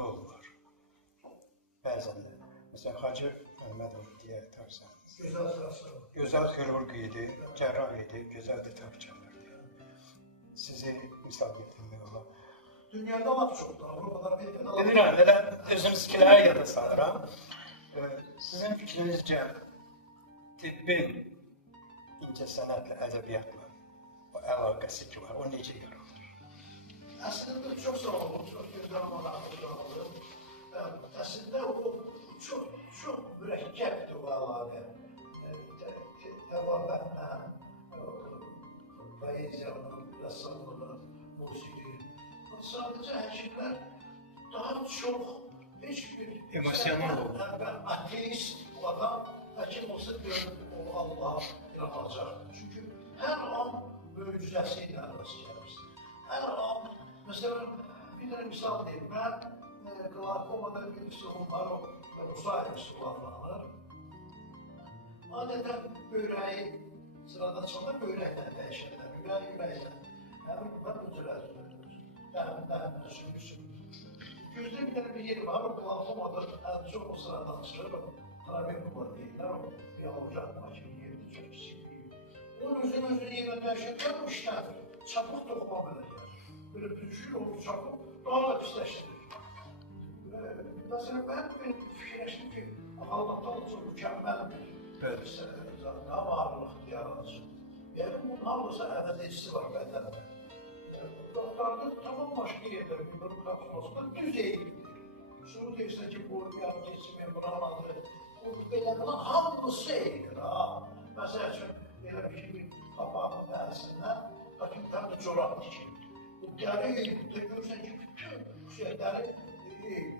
Abdullaoğlu var. Bəzən də. Məsələn, Hacı Məhəmmədov deyə tapsanız. Gözəl xirurq idi, cərrah idi, gözəl də tap çalırdı. Sizi misal getirmək olar. Dünyada laf çoxdur, Avropada Amerikada laf. Bilirəm, elə özümüzkiləri yada salıram. Sizin fikrinizcə tibbin incəsənətlə, ədəbiyyatla əlaqəsi ki var, o necə yaranır? Əslində çox sağ olun, çox gözəl maraqlıdır. Əslində o çox mürəkkəbdir o əlaqə. Təvabətlə, poeziyanın, rəssamlığın, musiqinin. Sadəcə həkimlər daha çox heç bir emosional olur. Ateist bu adam həkim olsa görür, o Allah'a inanacaq. Çünki hər an möcüzəsi ilə rast gəlirsən. Hər an, məsələn, bir dənə misal deyim, mən qlaukomada birisi onları Rusayevs adlanır. Adətən böyrəyi sırada çıxanda böyrəkdən dəyişərlər, ürəkdən. Həmin mən bu cürə mən sürmüşüm. Gözdə bir dənə bir yeri var, o qlaukomada çox o sıradan çıxır, trabekumar deyirlər, o bir avucaq kimi yerdir, çox kiçik. Onun özünün yerinə dəyişərkən o işlədir, çapıq toxuma belə gəlir. Böyle düşür, onu çapıq daha da pisləşdirir. Mesela ben fikirləşdim ki, Allah'tan çok mükemmeldir. Daha varlıqdır, yaradıcı. Yani bunun hamısı əvəzecisi var bədəndə. Doktorda tamam başqa yerdə bir kapsulosunda düz eğilimdir. Şunu deyirsən ki, bu yarım keçimi, buramadır. Belə buna hamısı eğilir. Mesela üçün, elə bir papağın dərisindən, lakin tam da corab dikildir. Bu dəri eğilimdə görürsən ki, bütün bu şeyləri eğilir.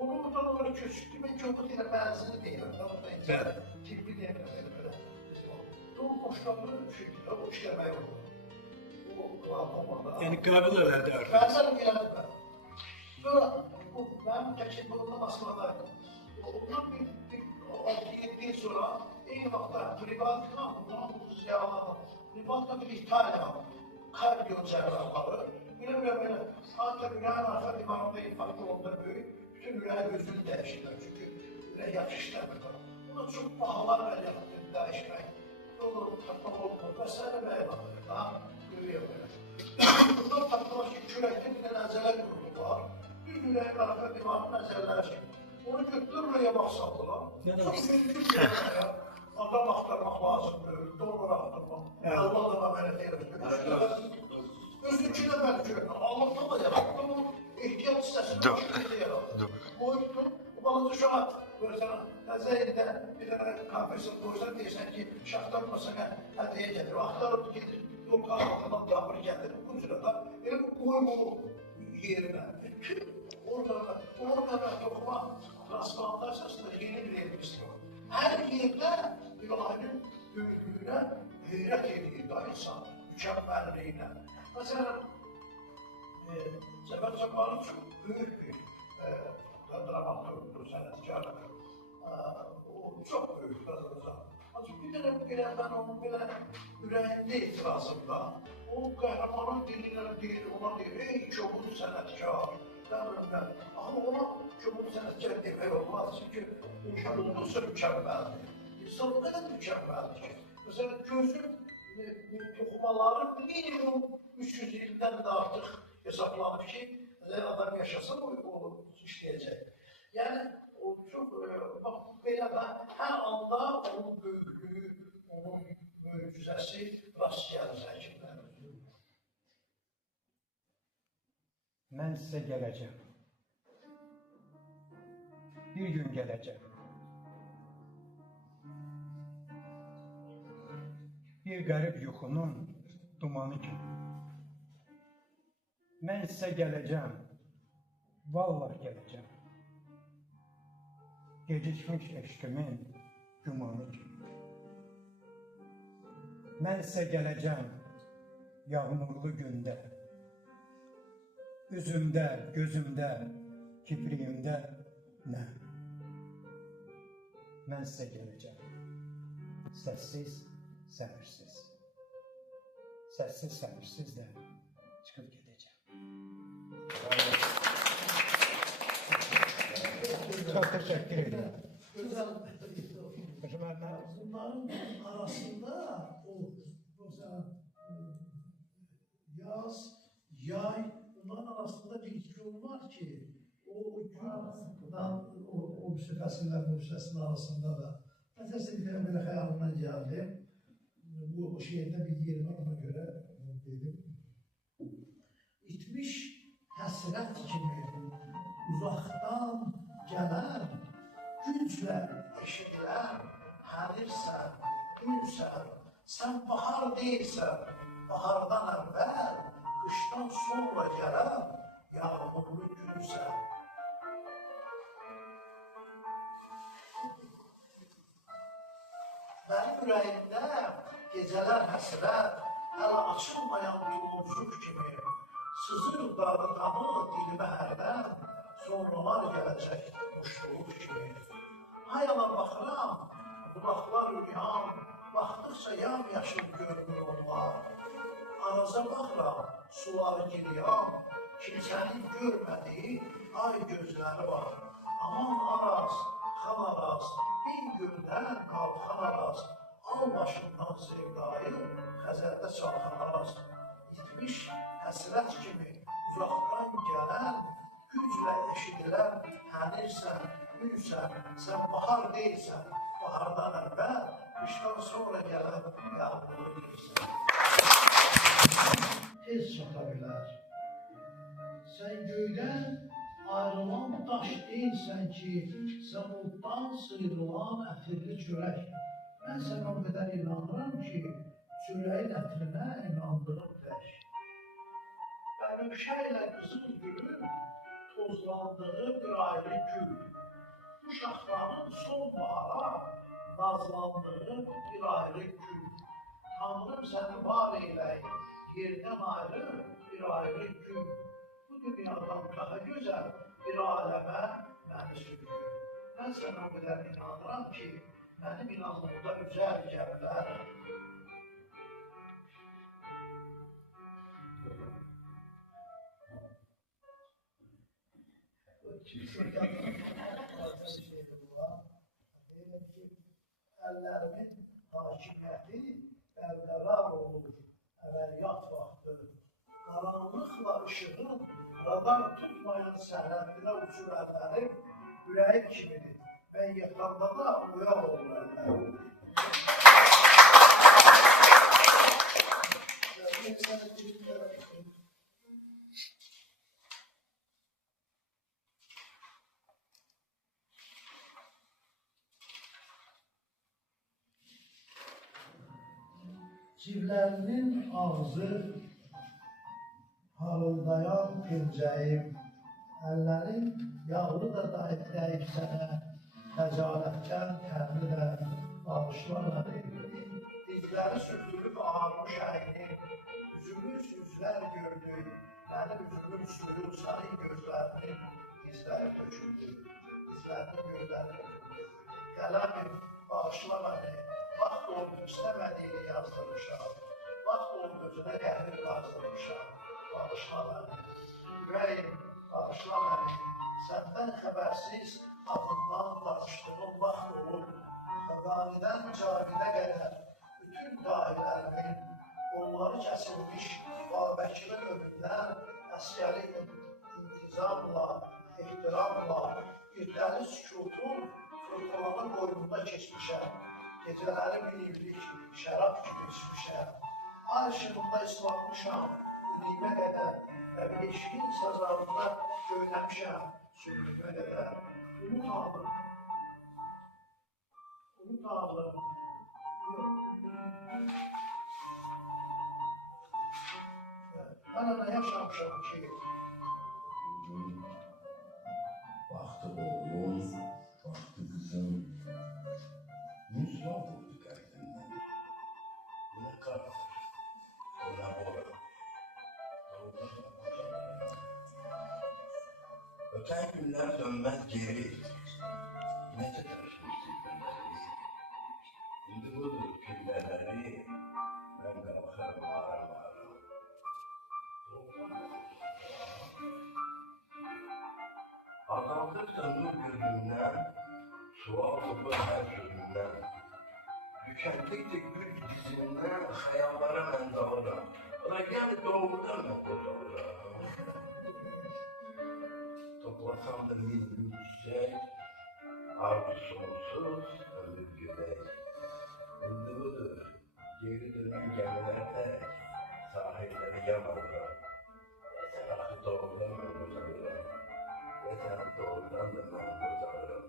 Onu buradan olarak köçüktü, ben çok ile benzini deyirəm, tibbi deyirəm, belə. Onun boşluqları bir şekilde o işləmək olur. Yəni qəbul elədi artıq. Bəzən elədi mən. Sonra, mənim təkilbulumda Moskvadaydım. Ondan bir 6-7 il sonra, eyni vaxtda Privatka, bunun ziyalanı, Privatka bir İtalya, kardiyo cərrahları, belə, ancaq ürəyin arxa divanında infarkt olanda böyük, bütün ürəyi gözünü dəyişirlər, çünki ürək yaxşı işləmir. Buna çox pahalar vəliyyətdir, dəyişmək, olur, tapmaq olmur və s. və elədir, daha görüyə belə. Buradan tapmaq ki, kürəkdə bir dənə əzələ qurulu var, düz ürəyin arxa divanının əzələləri kimi. Onu götürür, ürəyə baxsandılar. Çox mümkün deyil, adam axtarmaq lazımdır, doğru axtarmaq. Allah da əməliyyat eləmək. Özünkilə bəlkə, Allah'tan da yarattı, bu ehtiyat hissəsini başqada yarattı. Boyutun, bu balaca şaha, görürsən, təzəyində bir dənə konfesyon qoysan, deyirsən ki, şahtan sənə hədiyyə gətir, axtarıb gedir, yol qararından tapır gətir, bu sırada, elə qoy bu yerinə. Orada toxuma transplantasiyasında yeni bir elbisi var. Hər yerdə ilahinin böyüklüyünə heyrət edir da insan, mükəmməlliğinə. Mesela, Səfər Cabbarlı çok büyük bir dramaturgdur, sənətkardır. O çok büyük qazanacaq. Ancaq bir dənə belə, mən onun belə ürəyində etirazımda, o qəhrəmanın dilinə deyir, ona deyir, ey çoxun sənətkar, dəmrümdən. Amma ona çoxun sənətkar demək olmaz, çünki olduqca mükəmməldir. İnsan o qədər mükəmməldir ki, mesela gözün toxumaları minimum 300 ildən də artıq hesablanır ki, adam yaşasın, o işləyəcək. Yəni, o çox, belə də hər anda onun böyüklüyü, onun möcüzəsi rast gəlir həkimlərin. Mən sizə gələcəm. Bir gün gələcəm. Bir qərib yuxunun dumanı kimi. Mən sizə gələcəm, vallah gələcəm. Gecikmiş eşkimin gümanı kimi. Mən sizə gələcəm, yağmurlu gündə. Üzümdə, gözümdə, kipriyimdə nə? Mən sizə gələcəm, səssiz, səmirsiz. Səssiz, səmirsiz də çıxıb gedəcəm. Çok teşekkür ederim. Güzel. Bunların Bunların arasında o mesela yaz, yay, bunların arasında bir gün var ki o gündan o müsifəsilə müsifəsinin arasında da nəsəsə bir tane belə xəyalımdan geldi. Bu şehirde bir yer var, ona göre dedim. İtmiş həsrət kimi uzaktan gelen güclə eşidilen hənirsən, gülsən, sen bahar değilsen, bahardan evvel, kıştan sonra gelen yağmurlu günsən. Benim ürəyimdə geceler həsrət, hələ açılmayan yolcuk kimi, sızır dağıtamı dilime hərdən, sonralar gələcək muşluq kimi. Hayala baxıram, qulaqlar üryan, baxdıqca yamyaşıl görünür onlar. Araza baxıram, suları giriyan, kimsənin görmədiyi ay gözləri var. Aman Araz, Xan Araz, bin güldən qalxan Araz, al başından sevdayı, xəzərdə çalxan Araz. İtmiş həsrət kimi uzaqdan gələn, güclə eşidilən, hənirsən, gülsən, sən bahar değilsən, bahardan əvvəl, qışdan sonra gələn yağmurlu günsən. Tez çata bilər. Sən göydən ayrılan daş değilsən ki, sən oddan sıyrılan ətirli çörək. Mən sənə o qədər inanıram ki, çörəyin ətrinə inandığım tək. Bənövşəylə qızıl gülün tozlandığı bir ayrı gül. Uşaqların sonbahara nazlandığı bir ayrı gül. Tanrım səni var eyləyir, yerdən ayrı bir ayrı gül. Bu dünyadan daha gözəl bir aləmə məni sürgün. Mən sənə o qədər inanıram ki, mənim inanmamda üzər gəmlər. Əllərimin hakimiyyəti bəvlələr olur, əməliyyat vaxtı. Qaranlıqla ışığın radar tutmayan sərhəndinə uçur əllərim, ürəyim kimidir. Mən yatanda da uya olur əllərim. Civlərinin ağzı, harıldayan pencəyim, əllərin yağlı da dəyib sənə, xəcalətdən tənli də bağışlar məni. Dizləri sürdürüb ağarmış əyni, üzümüz üzlər gördük, mənim üzümün suyu sənin gözlərinin dizləri töküldü, dizlərinin gözləri töküldü. Qələmim bağışla məni, vaxt olub istəmədiyini yazdırmışam, vaxt olub özünə qədir yazdırmışam, bağışla məni. Ürəyim, bağışla məni, səndən xəbərsiz adından danışdığım vaxt olub, Xəqanidən Cavidə qədər bütün dairələrimin onları kəsilmiş Babəkirin önündən əskəri intizamla, ehtiramla, irdəli sükutun fırtılanı boynunda keçmişəm. Gecələri bir illik şərab kimi içmişəm. Ay işığında islanmışam, üliyimə qədər və bir eşkin səzarında göyləmişəm, sürgümə qədər. Umut aldım. Umut aldım. Mən ona yaşamışam ki, Baktı oğlum, baktı kızım. Muzla vurdu kendinden. Bu ne karar? Bu ne boru? Öten günler dönmez geri. Nece karışmıştık günleri. Şimdi budur külleleri. Ben kalkarım ağır ağır. Azaldıkça nur gözümden, sual olur her sözümden. Tükendikçe gül dizimden, hayallara ben dalıram. Yani doğrudan ben kozalıram. Toplasam da min çiçek, arzu sonsuz, ömür güvey. Şimdi budur, geri dönen gemilerde sahilleri yamalıram. Eserası doğrudan ben kozalıram. Eserası doğrudan da ben kozalıram.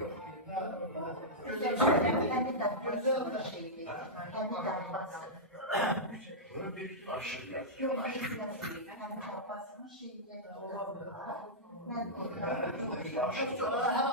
Yok. Kendi dakikasının şeydi. Kendi dakikası. Bunu bir aşırı yaz. Yok, aşırı yazıyor. Kendi dakikasının şeydi. Ben Bir aşırı yaz.